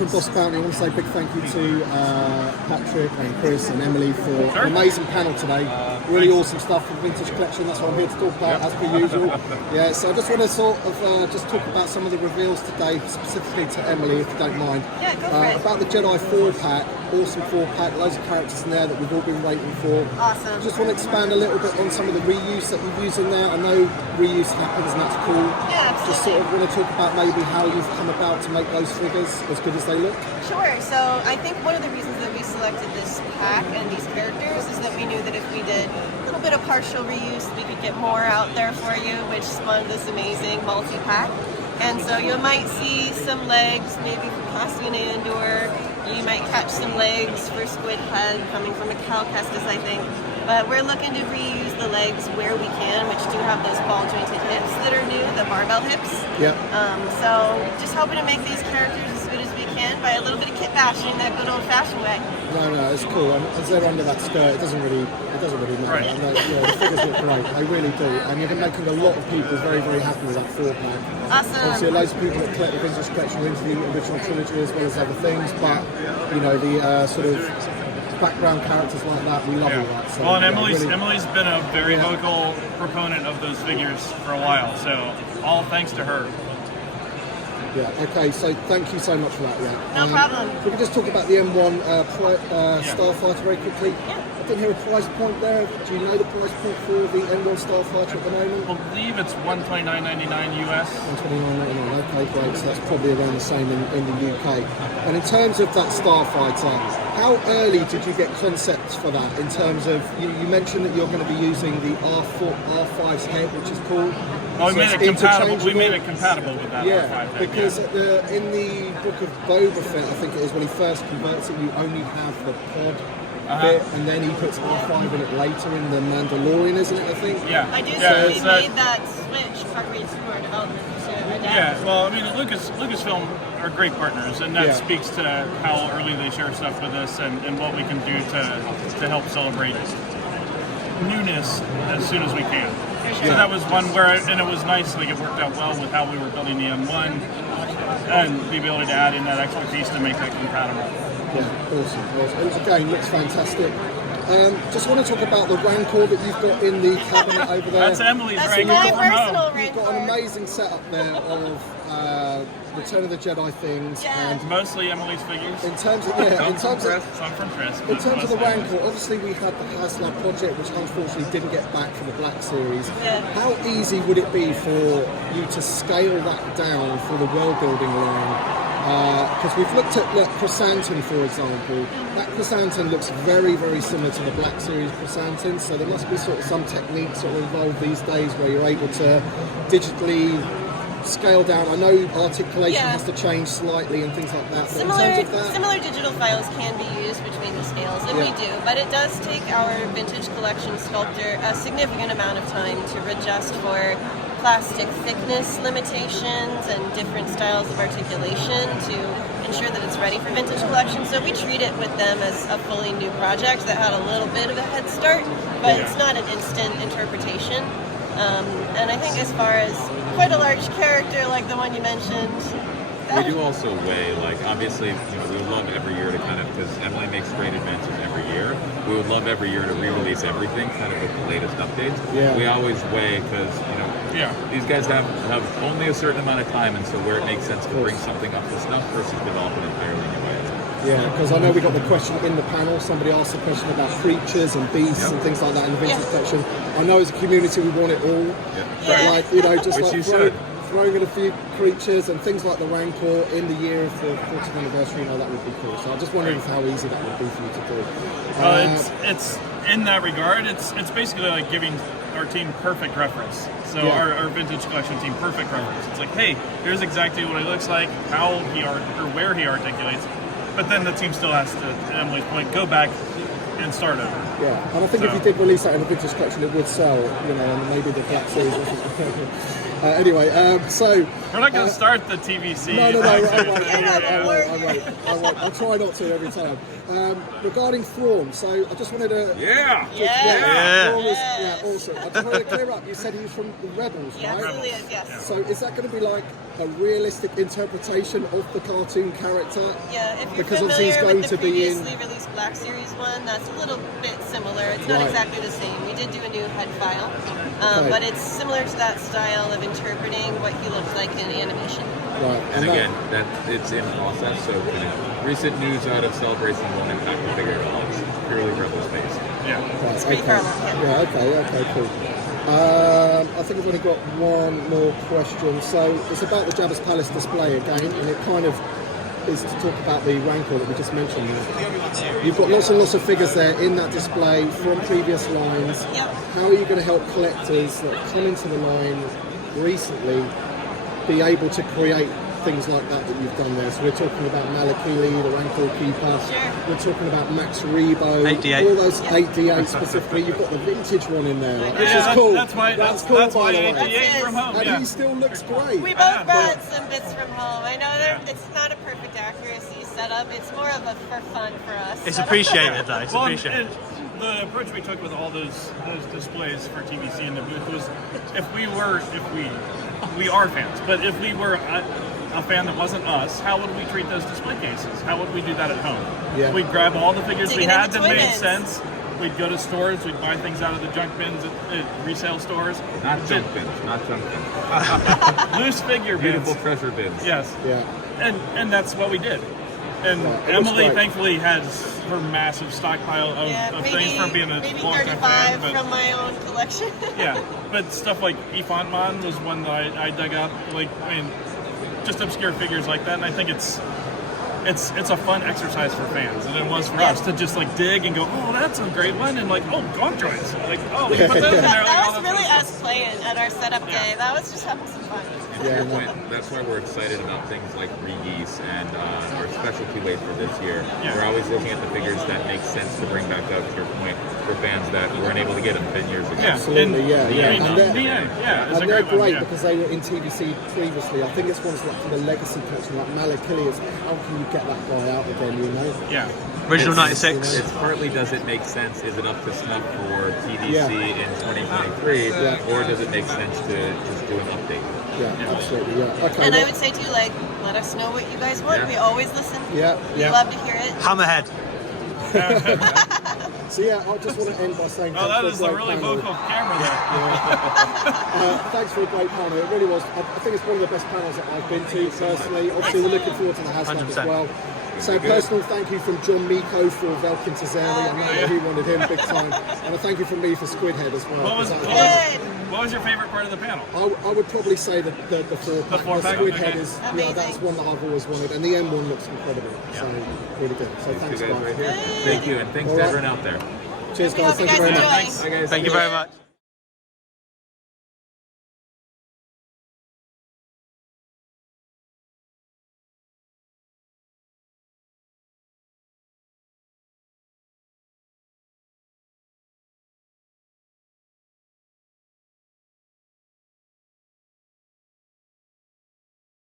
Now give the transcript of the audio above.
from Bossk I want to say a big thank you to Patrick and Chris and Emily for an amazing panel today. Really awesome stuff from Vintage Collection. That's what I'm here to talk about, as per usual. Yeah, so I just want to sort of just talk about some of the reveals today, specifically to Emily, if you don't mind. Yeah, go for it. About the Jedi 4-pack, awesome 4-pack, loads of characters in there that we've all been waiting for. Awesome. Just want to expand a little bit on some of the reuse that you've used in there. I know reuse happens and that's cool. Yeah, absolutely. Just sort of want to talk about maybe how you've come about to make those figures as good as they look. Sure. So I think one of the reasons that we selected this pack and these characters is that we knew that if we did a little bit of partial reuse, we could get more out there for you, which spawned this amazing multi-pack. And so you might see some legs maybe for Cassian Andor. You might catch some legs for Squid Head coming from a Cal Kestis, I think. But we're looking to reuse the legs where we can, which do have those ball jointed hips that are new, the barbell hips. Yeah. So just hoping to make these characters as good as we can by a little bit of kit bashing, that good old fashioned way. No, it's cool. And as they're under that skirt, it doesn't really matter. Right. And the figures look great. They really do. And you're making a lot of people very, very happy with that 4-pack. Awesome. Obviously, loads of people that collect the Vintage Collection are into the original trilogy as well as other things. But the sort of background characters like that, we love all that. So, Well, and really, Emily's been a very vocal proponent of those figures for a while, so all thanks to her. Yeah, okay, so thank you so much for that, yeah. No problem. We can just talk about the M1 Starfighter very quickly. Yeah. I didn't hear a price point there. Do you know the price point for the M1 Starfighter at the moment? I believe it's $129.99 US. $129.99, okay, great. So that's probably around the same in the UK. And in terms of that Starfighter, how early did you get concepts for that? In terms of, you mentioned that you're going to be using the R5's head, which is cool. Well, So we it's made it compatible. We interchangeable. made it compatible with that. Yeah, R5 head, because yeah. in the book of Boba Fett, I think it is, when he first converts it, you only have the pod bit, and then he puts R5 in it later in the Mandalorian, isn't it, I think? Yeah. I do Yeah, see it's we made that switch partway through our development to adapt. Yeah, well, I mean, Lucasfilm are great partners, and that Yeah. speaks to how early they share stuff with us and what we can do to help celebrate newness as soon as we can. So that was one where, and it was nice, like it worked out well with how we were building the M1 and the ability to add in that extra piece to make that compatible. Yeah, awesome. And again, looks fantastic. Just want to talk about the Rancor that you've got in the cabinet over there. That's Emily's That's Rancor my from personal home. You've got an Rancor. amazing setup there of Return of the Jedi things, Yeah. and Mostly Emily's figures. in terms of Some from Chris. In terms of the mostly Emily's. Rancor, obviously we had the Hasbro project, which unfortunately didn't get back for the Black Series. Yeah. How easy would it be for you to scale that down for the world building line? Because we've looked at Chrysanthemum, for example. That Chrysanthemum looks very, very similar to the Black Series Chrysanthemum, so there must be sort of some techniques sort of involved these days where you're able to digitally scale down. I know articulation has to change slightly and things like that, but in terms of that, Similar digital files can be used between the scales, and we do, but it does take our Vintage Collection sculptor a significant amount of time to adjust for plastic thickness limitations and different styles of articulation to ensure that it's ready for Vintage Collection. So we treat it with them as a fully new project that had a little bit of a head start, but it's not an instant interpretation. And I think as far as quite a large character like the one you mentioned, we do also weigh, like, obviously, we would love every year to kind of, because Emily makes great advances every year, we would love every year to re-release everything, kind of with the latest updates. Yeah. We always weigh, because, these guys have only a certain amount of time, and so where it makes sense to bring something up to snuff versus develop an entirely new item. yeah, because I know we got the question in the panel. Somebody asked a question about creatures and beasts and things like that in the Vintage Collection. I know as a community we want it all, but just Which like you should. throwing in a few creatures and things like the Rancor in the year of the 40th anniversary, that would be cool. So I just wondering how easy that would be for you to do. It's in that regard. It's basically like giving our team perfect reference. So our Vintage Collection team perfect reference. It's like, hey, here's exactly what he looks like, how he or where he articulates. But then the team still has to Emily's point, go back and start over. Yeah, and I think if you did release that in a vintage collection, it would sell, you know, and maybe the Black Series. Anyway, so... We're not going to start the TVC. No, I won't. I'll try not to every time. Regarding Thrawn, so I just wanted to... Thrawn was awesome. I just wanted to clear up, you said he was from the Rebels, right? Absolutely is, yes. So is that going to be like a realistic interpretation of the cartoon character? Yeah, if you're Because obviously he's familiar going with the to be in... previously released Black Series one, that's a little bit similar. It's not exactly the same. We did do a new head file, but it's similar to that style of interpreting what he looks like in animation. Right. And again, it's in process, so recent news out of Celebration won't impact the figure at all. It's purely Rebels based. Yeah. Right, It's pretty far along, Yeah, okay, cool. I think I've only got one more question. So it's about the Jabba's Palace display again, and it kind of is to talk about the Rancor that we just mentioned. You've got lots and lots of figures there in that display from previous lines. Yep. How are you going to help collectors that come into the line recently be able to create things like that you've done there? So we're talking about Malakili, the Rancor Keeper. Sure. We're talking about Max Rebo. 8D8. All those 8D8 specifically. You've got the vintage one in there, which is Yeah, cool. that's my cool, by the way. 88 from home. And Yeah. he still looks great. We both brought some bits from home. I know that it's not a perfect accuracy setup. It's more of a for fun for us. It's appreciated though. It's Well, appreciated. and the approach we took with all those displays for TVC in the booth was, we are fans, but if we were a fan that wasn't us, how would we treat those display cases? How would we do that at home? Yeah. We'd grab all the figures we Digging had into that toy made bins. sense. We'd go to stores. We'd buy things out of the junk bins at resale stores. Not junk bins, not junk bins. Loose figure bins. Beautiful treasure bins. Yes. Yeah. And that's what we did. And Right. It looks Emily great. thankfully has her massive stockpile of things from being a maybe long-time 35 fan. But from my own collection. yeah, but stuff like Ifanman was one that I dug up. Like, I mean, just obscure figures like that. And I think it's a fun exercise for fans, and it was for us to just like dig and go, oh, that's a great one, and like, oh, Gaunt Droids, like, oh, we put those in there. Like, That all was that really fun us playing at our setup day. That was just having some fun. To your point, that's why we're excited about things like Regeese and our specialty weight for this year. Yeah. We're always looking at the figures that make sense to bring back up, to your point, for fans that weren't able to get them 10 years ago. Yeah. Absolutely, yeah. I mean, And they're- yeah, it's a And they're great one. great Yeah. because they were in TVC previously. I think it's ones like for the Legacy collection, like Malakili. How can you get that guy out again, you know? Yeah. Original It's- 96. It's partly, does it make sense? Is it up to snuff for TVC in 2023? Or does it make sense to just do an update? Yeah, absolutely, yeah. Okay. And I well, would say too, like, let us know what you guys want. Yeah. We always listen. Yeah, We yeah. love to hear it. Hammerhead. So yeah, I just want to end by saying Oh, that thanks is for a great really panel. vocal camera there. Thanks for a great panel. It really was. I think it's one of the best panels that I've been to personally. Obviously, we're looking forward to the Hasbro as 100%. well. So personal thank you from John Miko for Velkin Tazeri. I know that he wanted him big time. And a thank you from me for Squidhead as well. What was, because what was your favorite part of the panel? I would probably say the four-pack. four-pack, Squidhead okay. is, Amazing. that's one that I've always wanted. And the M1 looks incredible. So, really good. So, These thanks, two guys right guys. here. Thank you, and thanks All to right. everyone out there. Cheers, We guys. hope you Thank you guys very much. enjoy. Bye, guys. Thank you very much.